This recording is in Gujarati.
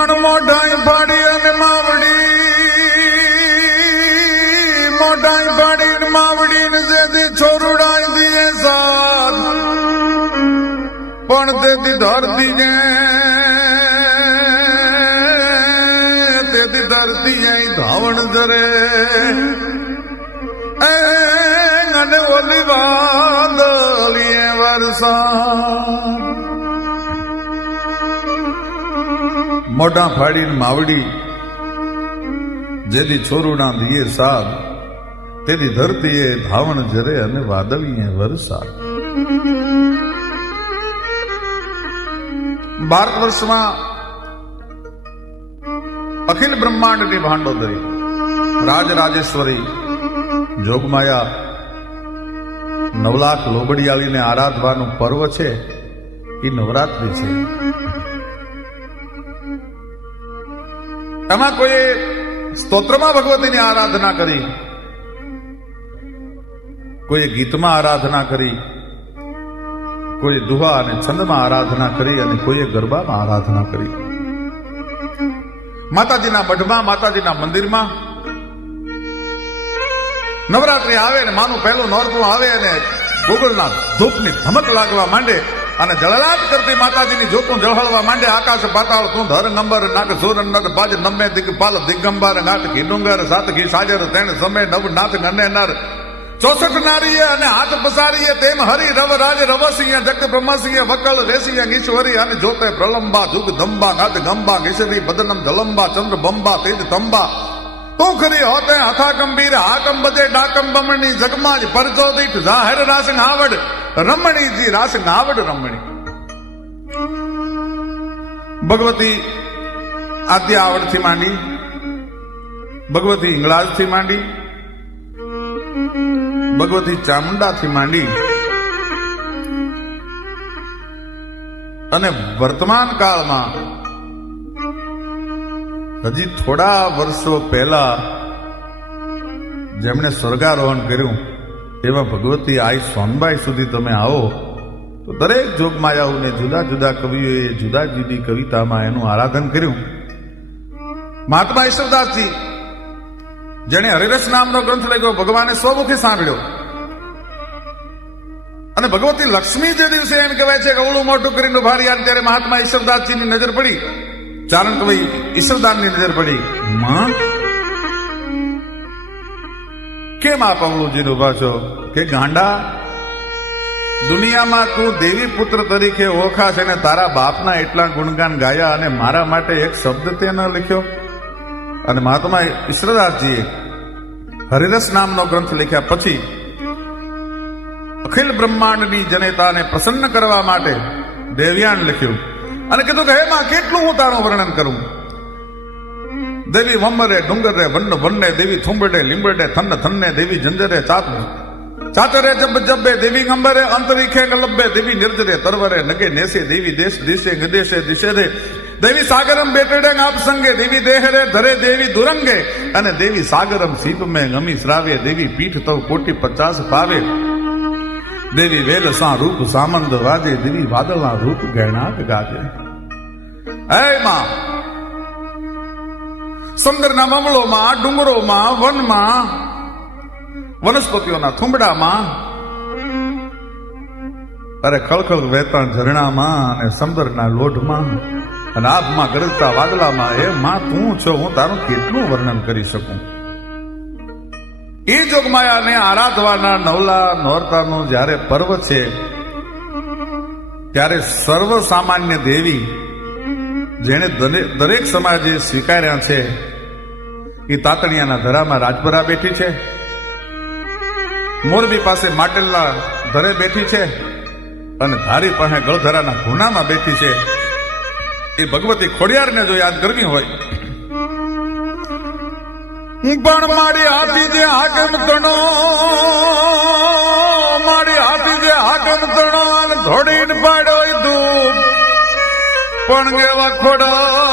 પણ મોઢાઈ પાડી અને માવડી. મોઢાઈ પાડી માવડી ને જેથી છોરુડાઈ દીએ સાર પણ તેથી ધરતી ને તેથી ધરતી અહીં ધાવણ ધરે. અને ઓલી વાદળીએ વરસા મોઢા ફાડીને માવડી, જેથી છોરુના દિયે સાદ તેની ધરતીએ ધાવણ જરે અને વાદળીએ વરસાદ ભારત વર્ષમાં અખિલ બ્રહ્માંડની ભાંડોદરી, રાજરાજેશ્વરી, જોગમાયા, નવલાખ લોબડિયાળીને આરાધવાનું પર્વ છે, એ નવરાત્રિ છે. એમાં કોઈ સ્તોત્રમાં ભગવતીની આરાધના કરી? કોઈ ગીતમાં આરાધના કરી? કોઈ દુહા અને છંદમાં આરાધના કરી અને કોઈએ ગરબામાં આરાધના કરી? માતાજીના મઢમાં, માતાજીના મંદિરમાં? નવરાત્રી આવે ને માનું પહેલું નોરતું આવે અને ગોગલના ધૂપની ધમક લાગવા માંડે અને જળરાત કરતી માતાજીની જોતું જળહળવા માંડે આકાશ પાતાળ તું ધર નંબર નાક સુર નટ પાજ નમે દિગપાલ દિગંબર નાથ ઘી ડુંગર, સાત ઘી સાજર, તેણ સમે નવ નાથ ગને નર. ચોસઠ નારીએ અને હાથ પસારીએ તેમ હરિ રવ રાજ રવસિંહ જગત બ્રહ્મસિંહ વકલ રેસિંહ ઈશ્વરી અને જોતે પ્રલંબા, જુગ દંબા નાદ ગંબા, ઘીસરી, બદનમ જલંબા, ચંદ્ર બંબા, તેજ તંબા. તું ખરી હોતે હથા ગંભીર હાકમ બજે ડાકમ બમણી જગમાજ પરચો દીઠ જાહેર રાસ આવડ રમણીજી રાસ આવડ રમણી. ભગવતી આદ્ય આવડથી માંડી, ભગવતી ઇંગળાજથી માંડી, ભગવતી ચામુંડાથી માંડી, અને વર્તમાન કાળમાં હજી થોડા વર્ષો પહેલા જેમણે સ્વર્ગારોહણ કર્યું એવા ભગવતી આઈ સોનબાઈ સુધી તમે આવો, તો દરેક જોગમાયાઓને જુદા જુદા કવિઓએ જુદા જુદી કવિતામાં એનું આરાધન કર્યું. મહાત્મા ઈશ્વરદાસજી, જેણે હરિરસ નામનો ગ્રંથ લખ્યો, ભગવાને સ્વમુખી સાંભળ્યો. અને ભગવતી લક્ષ્મી જે દિવસે એમ કહેવાય છે કે અવળું મોટું કરીને ઉભારી યાદ ત્યારે મહાત્મા ઈશ્વરદાસજીની નજર પડી. ચારણ કવિ ઈશ્વરદાનની નજર પડી. માં કેમ આપ અવળુંજીને ઊભા છો? કે ગાંડા? દુનિયામાં તું દેવી પુત્ર તરીકે ઓળખાશ અને તારા બાપના એટલા ગુણગાન ગાયા અને મારા માટે એક શબ્દ તે ન લખ્યો? અને મહાત્મા ઈશ્વરદાસજીએ હરિરસ નામનો ગ્રંથ લખ્યા પછી અખિલ બ્રહ્માંડની જનેતાને પ્રસન્ન કરવા માટે દેવ્યાન લખ્યું અને કીધું કે, હે માં, કેટલું હું તારું વર્ણન કરું? દેવી વમરે, ડુંગરે વન્ન વન્ને દેવી થુંબડે, લીંબડે થન્ન થન્ને, દેવી જંજરે, ચાત ચાતરે, જબ જબે દેવી ગંબરે, અંતરીખે ગલબે દેવી નિર્જરે, તરવરે, નગે, નેસે, દેવી દેશ, દિશે, ગદેશે દિશે દે દેવી સાગરમ બેટડે આપ સંગે, દેવી દેહરે, ધરે, દેવી દુરંગે. અને દેવી સાગરમ સીપ મે ગમી શ્રાવે, દેવી પીઠ તવ કોટી પચાસ પાવે દેવી વેલ સા રૂપ સામંદ વાજે, દેવી વાદળના રૂપ ગહેણાક ગાજે. હે માં સમુદ્રના મામલોમાં ડુંગરોમાં, વનમાં, વનસ્પતિઓના થુંબડામાં. અરે ખળખળ વહેતા ઝરણામાં અને સમુદ્રના લોઢમાં અને આભમાં ગરજતા વાદળામાં એ માં, તું છો, હું તારું કેટલું વર્ણન કરી શકું? એ જોગમાયાને આરાધવાના નવલા નોરતાનો જ્યારે પર્વ છે, ત્યારે સર્વ સામાન્ય દેવી જેણે દરેક સમાજે સ્વીકાર્યા છે એ તાતણિયાના ધરામાં રાજપરા બેઠી છે. મોરબી પાસે માટેલના ધરે બેઠી છે અને ધારી પાસે ગળધરાના ગુનામાં બેઠી છે. એ ભગવતી ખોડિયારને જો યાદ કરવી હોય. પણ મારી હાથી જે હાકમ તણો, મારી હાથી જે હાકમ તણો ધોડીને પાડ્યો પણ એવા ખોડા.